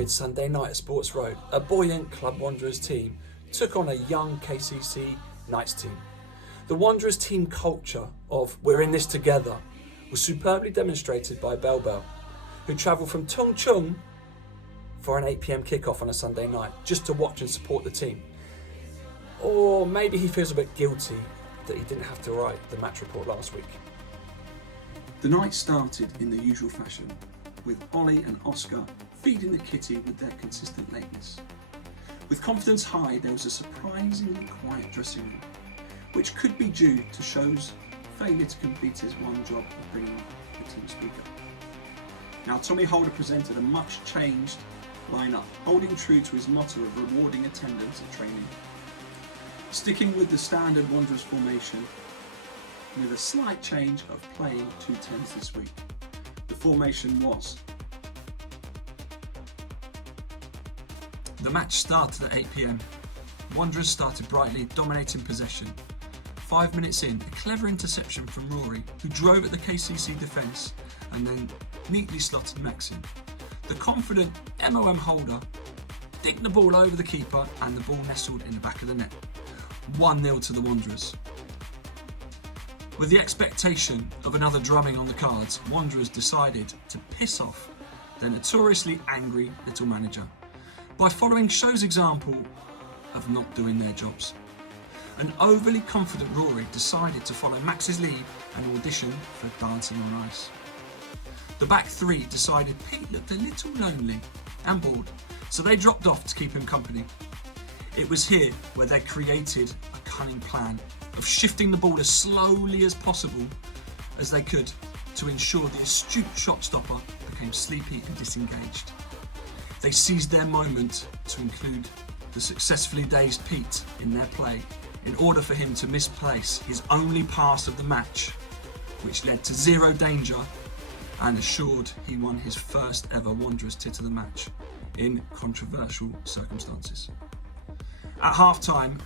humid Sunday night at Sports Road, a buoyant Club Wanderers team took on a young KCC Knights team. The Wanderers team culture of "we're in this together" was superbly demonstrated by Bell Bell, who travelled from Tung Chung for an 8 p.m. kickoff on a Sunday night just to watch and support the team. Or maybe he feels a bit guilty that he didn't have to write the match report last week. The night started in the usual fashion, with Ollie and Oscar feeding the kitty with their consistent lateness. With confidence high, there was a surprisingly quiet dressing room, which could be due to Show's failure to complete his one job of bringing the team speaker. Now, Tommy Holder presented a much changed lineup, holding true to his motto of rewarding attendance at training. Sticking with the standard Wanderers formation, with a slight change of playing 2 10s this week. The formation was: the match started at 8 p.m. Wanderers started brightly, dominating possession. 5 minutes in, a clever interception from Rory, who drove at the KCC defence and then neatly slotted Max in. The confident MOM Holder dinked the ball over the keeper and the ball nestled in the back of the net. 1-0 to the Wanderers. With the expectation of another drumming on the cards, Wanderers decided to piss off their notoriously angry little manager by following Show's example of not doing their jobs. An overly confident Rory decided to follow Max's lead and audition for Dancing on Ice. The back three decided Pete looked a little lonely and bored, so they dropped off to keep him company. It was here where they created a cunning plan of shifting the ball as slowly as possible as they could to ensure the astute shot stopper became sleepy and disengaged. They seized their moment to include the successfully dazed Pete in their play in order for him to misplace his only pass of the match, which led to 0 danger and assured he won his first ever Wanderers tit of the match in controversial circumstances. At half-time,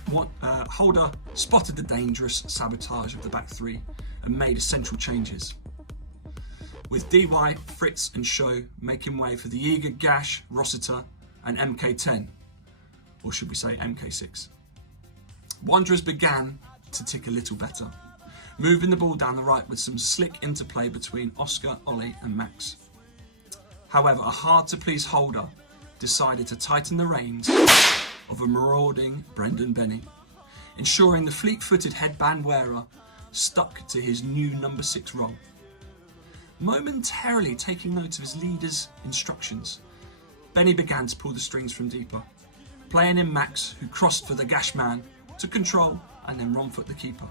Holder spotted the dangerous sabotage of the back three and made essential changes, with DY, Fritz and Show making way for the eager Gash, Rossiter and MK10, or should we say MK6. Wanderers began to tick a little better, moving the ball down the right with some slick interplay between Oscar, Ollie and Max. However, a hard-to-please Holder decided to tighten the reins of a marauding Brendan Benny, ensuring the fleet-footed headband wearer stuck to his new number 6 role. Momentarily taking note of his leader's instructions, Benny began to pull the strings from deeper, playing in Max, who crossed for the Gash man to control and then wrong-foot the keeper.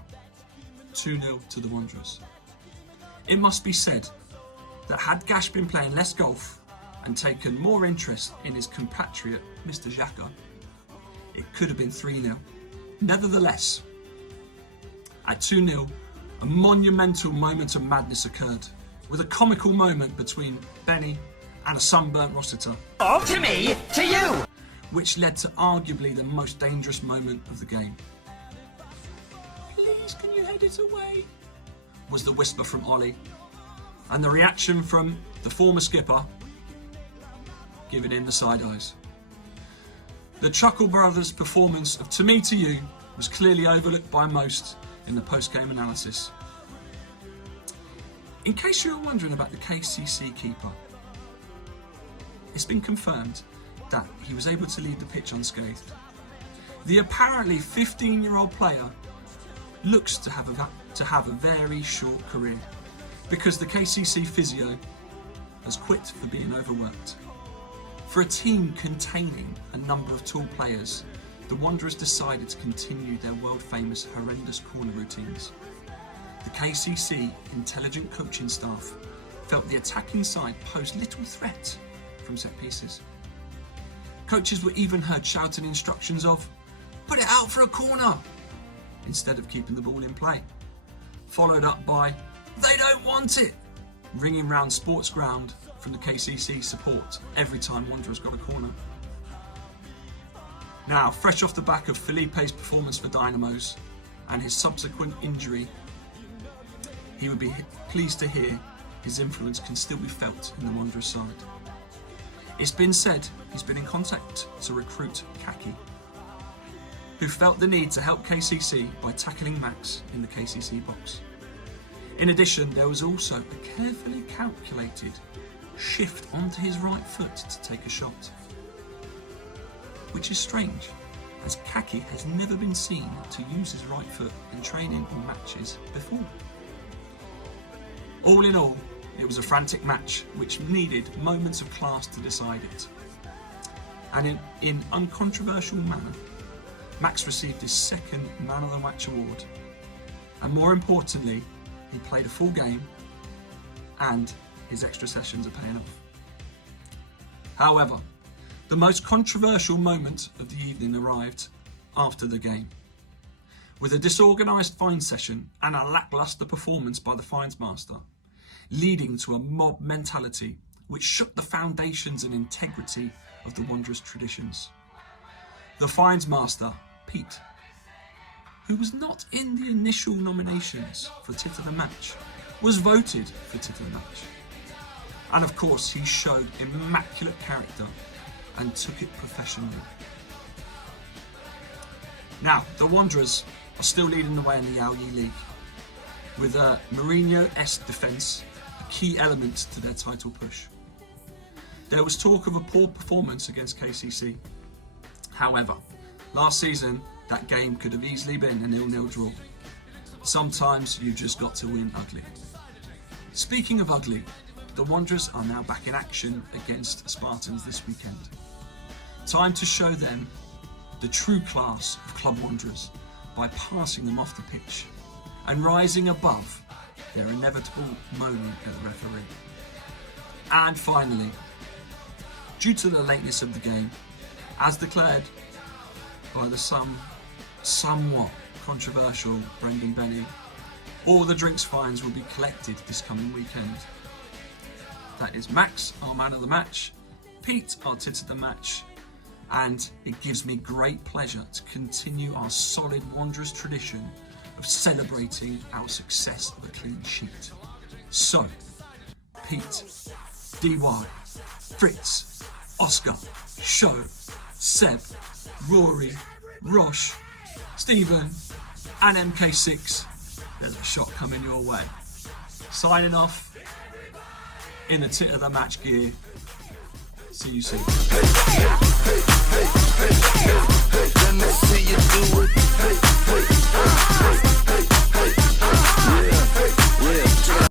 2-0 to the Wanderers. It must be said that had Gash been playing less golf and taken more interest in his compatriot Mr. Xhaka, it could have been 3-0. Nevertheless, at 2-0, a monumental moment of madness occurred, with a comical moment between Benny and a sunburnt Rossiter. Oh, to me, to you! Which led to arguably the most dangerous moment of the game. "Please, can you head it away?" was the whisper from Ollie, and the reaction from the former skipper, giving him the side eyes. The Chuckle Brothers' performance of "To Me, to You" was clearly overlooked by most in the post-game analysis. In case you were wondering about the KCC keeper, it's been confirmed that he was able to leave the pitch unscathed. The apparently 15-year-old player looks to have a very short career, because the KCC physio has quit for being overworked. For a team containing a number of tall players, the Wanderers decided to continue their world-famous horrendous corner routines. The KCC intelligent coaching staff felt the attacking side posed little threat from set pieces. Coaches were even heard shouting instructions of "put it out for a corner" instead of keeping the ball in play, followed up by "they don't want it" ringing round Sports Ground from the KCC support every time Wanderers got a corner. Now, fresh off the back of Felipe's performance for Dynamos and his subsequent injury, he would be pleased to hear his influence can still be felt in the Wanderers side. It's been said he's been in contact to recruit Kaki, who felt the need to help KCC by tackling Max in the KCC box. In addition, there was also a carefully calculated shift onto his right foot to take a shot, which is strange, as Kaki has never been seen to use his right foot in training or matches before. All in all, it was a frantic match which needed moments of class to decide it. And in uncontroversial manner, Max received his second Man of the Match award. And more importantly, he played a full game and his extra sessions are paying off. However, the most controversial moment of the evening arrived after the game, with a disorganised fine session and a lacklustre performance by the fines master, leading to a mob mentality which shook the foundations and integrity of the Wanderers' traditions. The fines master, Pete, who was not in the initial nominations for Tit of the Match, was voted for Tit of the Match. And of course, he showed immaculate character and took it professionally. Now, the Wanderers are still leading the way in the Yao Yi League, with a Mourinho-esque defence a key element to their title push. There was talk of a poor performance against KCC. However, last season, that game could have easily been a 0-0 draw. Sometimes you just got to win ugly. Speaking of ugly, the Wanderers are now back in action against Spartans this weekend. Time to show them the true class of Club Wanderers by passing them off the pitch and rising above their inevitable moaning at the referee. And finally, due to the lateness of the game, as declared by the somewhat controversial Brendan Benny, all the drinks fines will be collected this coming weekend. That is Max, our man of the match, Pete, our tit of the match, and it gives me great pleasure to continue our solid Wanderers tradition of celebrating our success of a clean sheet. So, Pete, DY, Fritz, Oscar, Sho, Seb, Rory, Rosh, Stephen, and MK6, there's a shot coming your way. Signing off in the tit of the match gear. See you soon. Let me see you do it.